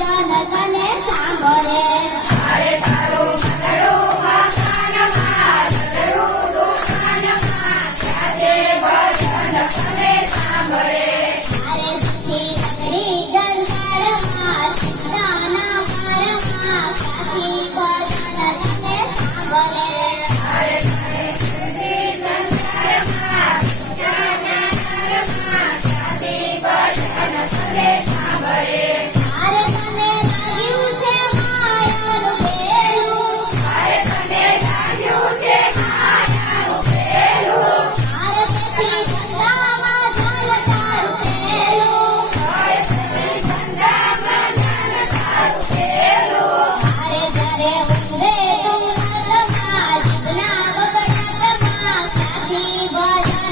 ಜನ ಜನ ಸಾಂಬರೇ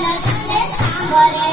las